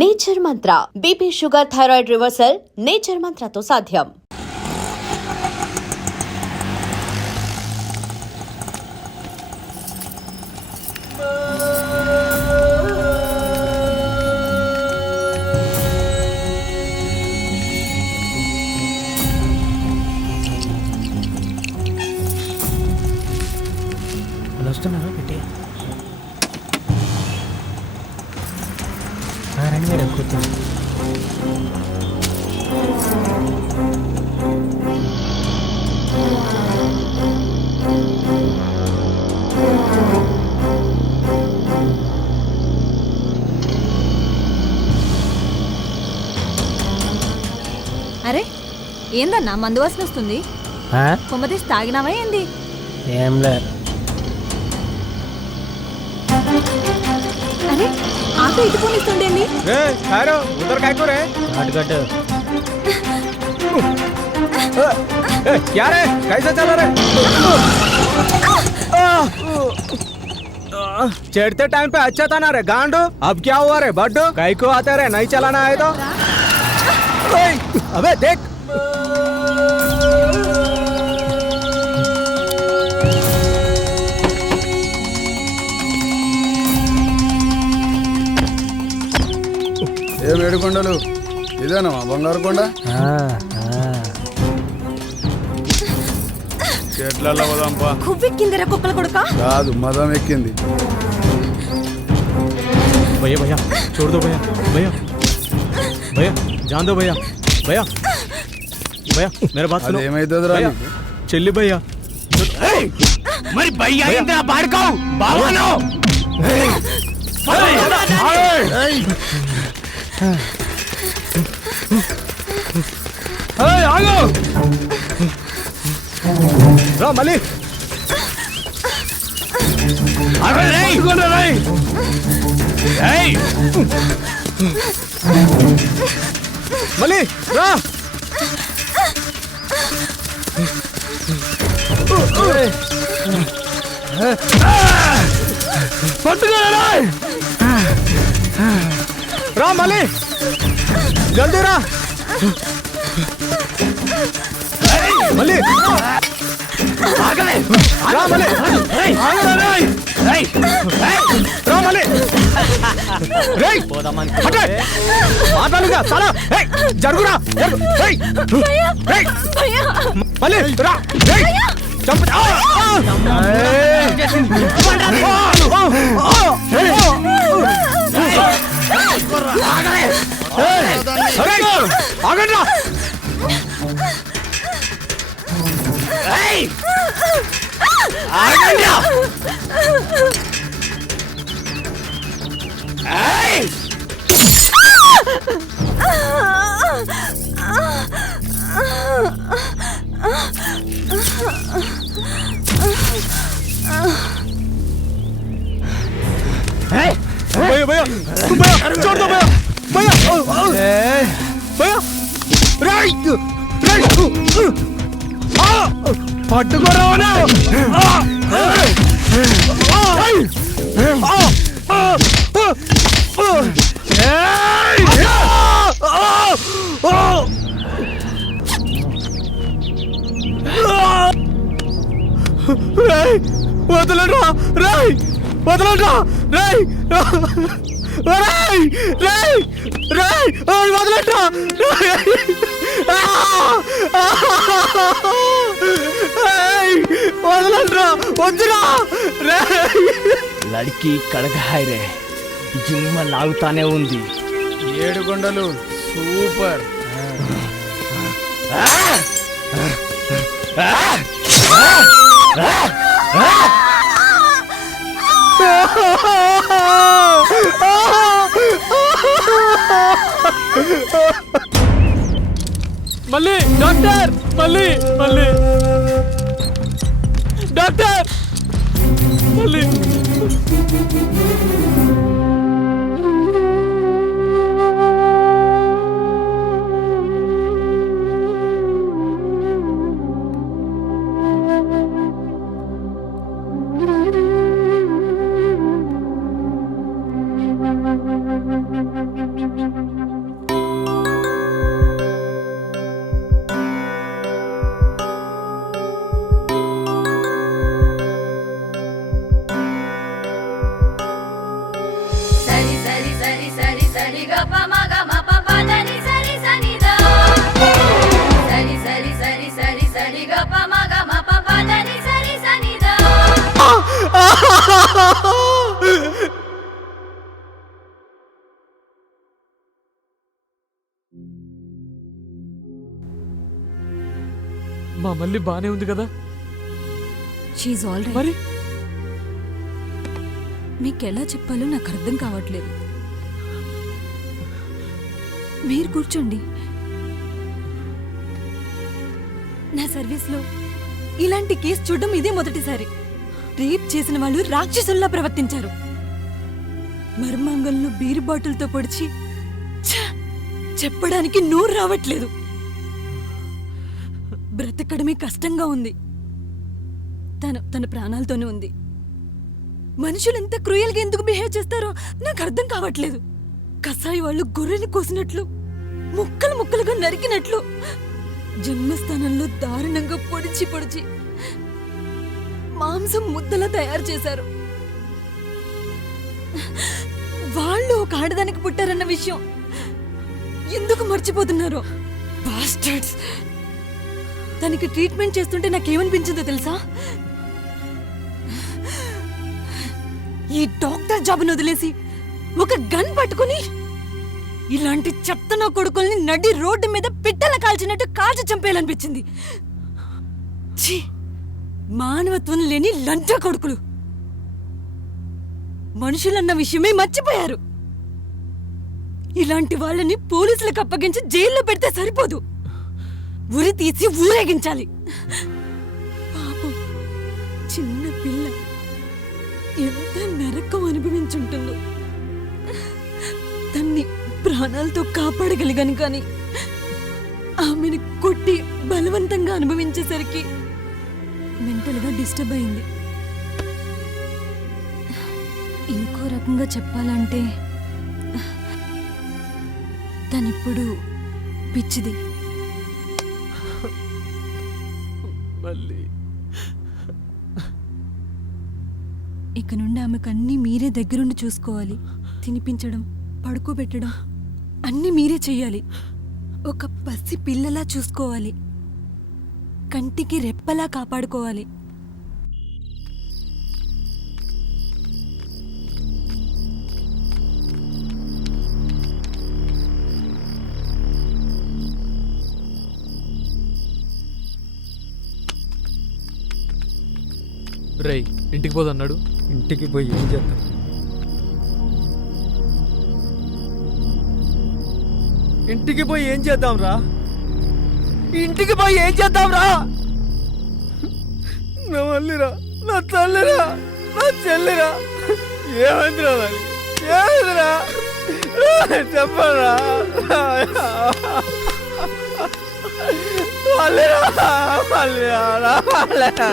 Nature mantra BP sugar thyroid reversal nature మంత్రతో సాధ్యం. వస్తున్నారా పెట్టి రండి మేడం కూర్చోండి. అరే ఏందన్నా మందు వాసన వస్తుంది. కొమ్మతీసి తాగినావా ఏంది? ఏం లే. అరే ఆటో ఇటు పోనిస్తుండేంది? उधर काय को रे అటుగట్టు क्या रे कैसे चला रे चढ़ते टाइम पे अच्छा था ना रे गांडू. अब क्या हुआ रे बड्डू कई को आते रे नहीं चलाना है तो अबे देख ఏ వేడుకొండలు ఇదేనా మా బంగారు కొండ? చెట్లలో పోదాంపా. కువ్వెక్కిందిరా కుక్కల కొడుక. కాదు మదం ఎక్కింది. भैया भैया छोड़ दो भैया भैया भैया जान दो भैया भैया भैया मेरा बात सुनो. ఏమైతుందిరా చెల్లి भैया మరి भैया ఇంద్ర బాడుకో బావనో ఆగో రా మళ్ళీ మళ్ళీ రా పట్టుకోరా రా మళ్ళీ జల్దీ రా మళ్ళీ రా మళ్ళీ రా మళ్ళీ మాట్లాడుగా చాలా జరుగురా మళ్ళీ రా ఆగండి भैया भैया भैया छोड़ दो भैया भैया भैया राइट राइट पट्टुकोरा వదలరా రై వదలరా రై రై రై రై వదలరా వదలరా వద్దురా లడికి కడగాయ రే జిమ్మ లాగుతానే ఉంది. ఏడుకొండలు సూపర్. మళ్ళీ డాక్టర్ మళ్ళీ మళ్ళీ డాక్టర్ మళ్ళీ సరి గ ప మ గ మ ప ప ద ని సరి సని ద సరి సరి సరి సరి సరి గ ప మ గ మ ప ప ద ని సరి సని ద మా మళ్ళీ బానే ఉంది కదా షీఈ్ ఆల్ రైట్. మరి మీకు ఎలా చెప్పాలో నాకు అర్థం కావట్లేదు. మీరు కూర్చోండి. నా సర్వీస్లో ఇలాంటి కేసు చూడడం ఇదే మొదటిసారి. రేప్ చేసిన వాళ్ళు రాక్షసుల్లా ప్రవర్తించారు. మర్మాంగంలో బీరు బాటిల్తో పొడిచి చెప్పడానికి నోరు రావట్లేదు. బ్రతకడమే కష్టంగా ఉంది. తన ప్రాణాలతోనే ఉంది. మనుషులు ఎంత క్రూయల్గా ఎందుకు బిహేవ్ చేస్తారో నాకు అర్థం కావట్లేదు. కసాయి వాళ్ళు గొర్రెని కోసినట్లు, ముక్కలు ముక్కలుగా నరికినట్లు, జన్మస్థానంలో దారుణంగా పొడిచి పొడిచి మాంసం ముద్దలా తయారు చేశారు. వాళ్ళు ఒక ఆడదానికి పుట్టారన్న విషయం ఎందుకు మర్చిపోతున్నారో. బాస్టర్డ్స్. తనకి ట్రీట్మెంట్ చేస్తుంటే నాకేమనిపించిందో తెలుసా? ఈ డాక్టర్ జాబ్ను వదిలేసి ఒక గన్ పట్టుకుని ఇలాంటి చెత్త నా కొడుకుల్ని నడి రోడ్డు మీద పిట్టల కాల్చినట్టు కాల్చి చంపేయాలనిపించింది. ఛీ! మానవత్వం లేని లంచ కొడుకులు. మనుషులన్న విషయమే మర్చిపోయారు. ఇలాంటి వాళ్ళని పోలీసులకు అప్పగించి జైల్లో పెడితే సరిపోదు, ఉరి తీసి ఊరేగించాలి. పాపం చిన్న పిల్ల ఎంత నరకం అనుభవించుంటుందో. తన్ని ప్రాణాలతో కాపాడగలిగాను, కానీ ఆమెను కొట్టి బలవంతంగా అనుభవించేసరికి మెంటల్గా డిస్టర్బ్ అయింది. ఇంకో రకంగా చెప్పాలంటే తనిప్పుడు పిచ్చిది. మళ్ళీ ఇక నుండి ఆమెకు అన్నీ మీరే దగ్గరుండి చూసుకోవాలి. తినిపించడం, పడుకోబెట్టడం అన్నీ మీరే చెయ్యాలి. ఒక పసి పిల్లలా చూసుకోవాలి. కంటికి రెప్పలా కాపాడుకోవాలి. రేయ్, ఇంటికి పోదన్నాడు. ఇంటికి పోయి ఏం చేద్దాం? ఇంటికి పోయి ఏం చేద్దాం రా? ఇంటికి పోయి ఏం చేద్దాం రా? నా మళ్ళీరా, నా తల్లిరా, నా చెల్లిరా, ఏమైందిరా? దానికి ఏమైందిరా? చెప్పరా? మళ్ళీరా, మళ్ళీరా, మళ్ళీరా.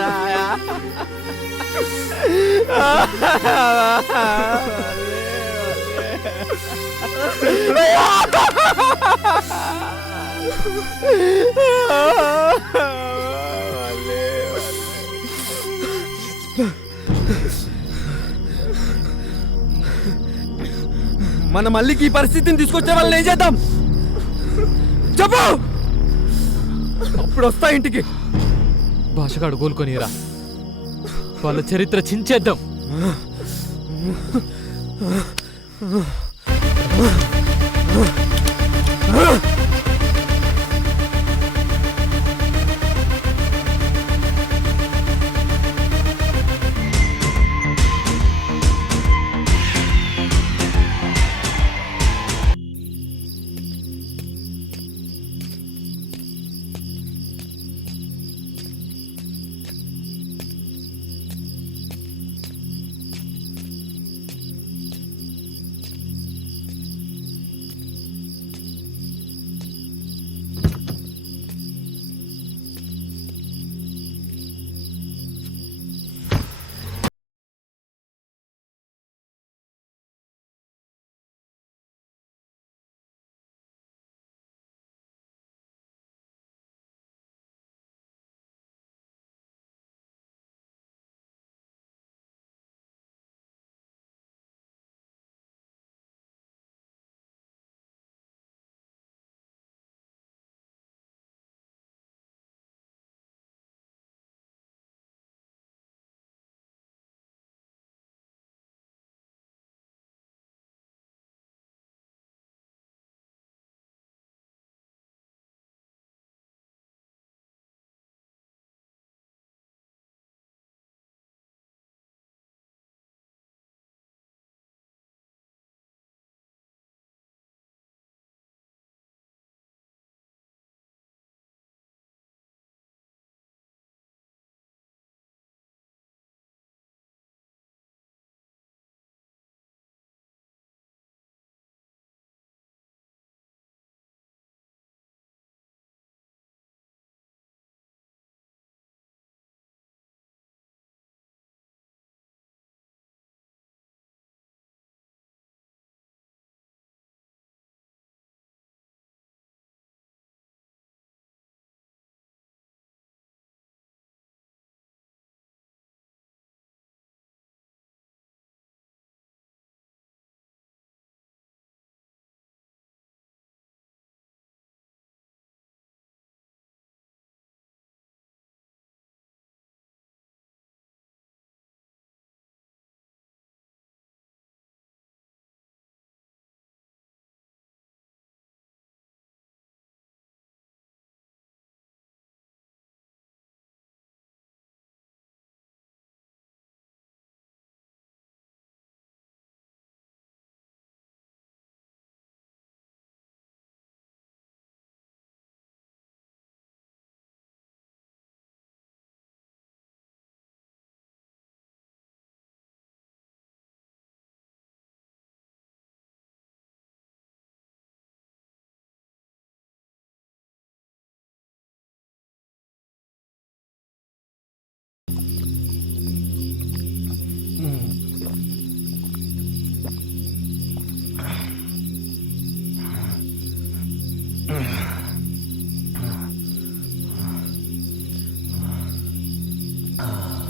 మన మళ్ళీకి ఈ పరిస్థితిని తీసుకొచ్చే వాళ్ళని ఏం చేద్దాం చెప్పు. అప్పుడు వస్తా ఇంటికి. భాషగాడు కోలుకొనిరా, వాళ్ళ చరిత్ర చించేద్దాం.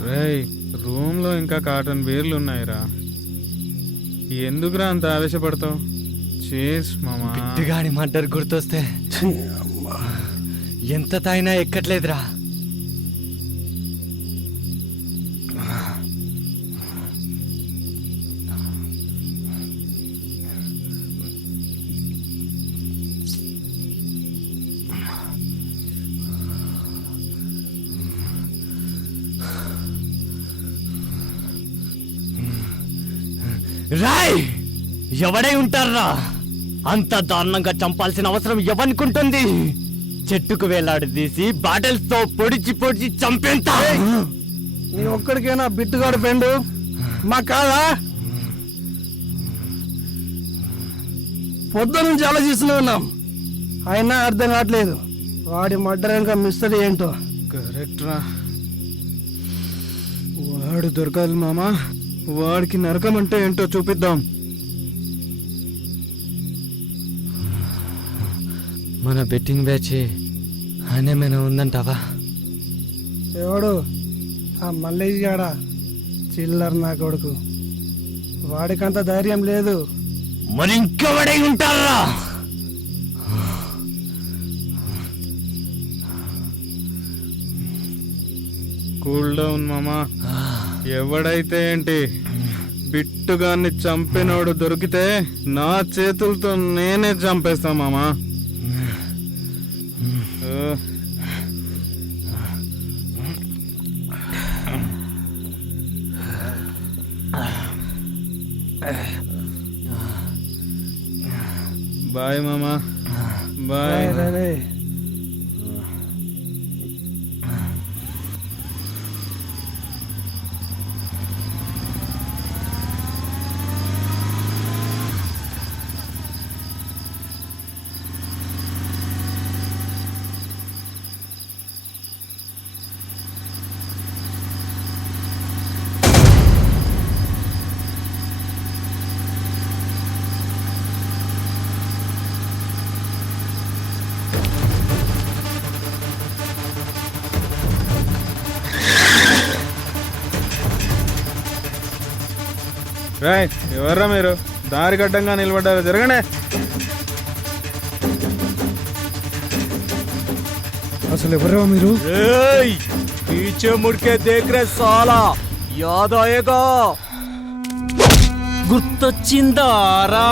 రేయ్, రూమ్లో ఇంకా కాటన్ బీర్లు ఉన్నాయిరా. ఎందుకురా అంత ఆవేశపడతావు? చేస్ మామా. బిట్టుగాడి మర్డర్ గుర్తొస్తే ఎంత తాగినా ఎక్కట్లేదురా. రాయ్, ఎవడై ఉంటారా? అంత దారుణంగా చంపాల్సిన అవసరం ఎవనుకుంటుంది? చెట్టుకు వేలాడదీసి బాటిల్స్ తో పొడిచి పొడిచి చంపేంత. నీ ఒక్కడికేనా బిట్టుగాడు ఫ్రెండు? మా కాదా? పొద్దు నుంచి ఆలోచిస్తూనే ఉన్నాం, అయినా అర్థం కావట్లేదు. వాడి మర్డర్ ఇంకా మిస్టరీ ఏంటో. కరెక్ట్ రా. వాడు దొరకాలి మామా. వాడికి నరకం అంటే ఏంటో చూపిద్దాం. మన బెట్టింగ్ బ్యాచ్ అనేమైనా ఉందంటావా? ఎవడు? ఆ మల్లేష్ గాడా? చిల్లర్ నా కొడుకు. వాడికంత ధైర్యం లేదు. మరి ఇంకెవడై ఉంటారా? కూల్ డౌన్ మామా. ఎవడైతే ఏంటి, బిట్టుగాన్ని చంపినోడు దొరికితే నా చేతులతో నేనే చంపేస్తా మామా. బాయ్ మామా. బాయ్. రే రాయ్, ఎవర్రా మీరు? దారి గడ్డంగా నిలబడ్డారు, జరగండి. అసలు ఎవరా మీరు? पीछे मुड़ के देख रहे साला, याद आएगा? గుర్తొచ్చిందారా?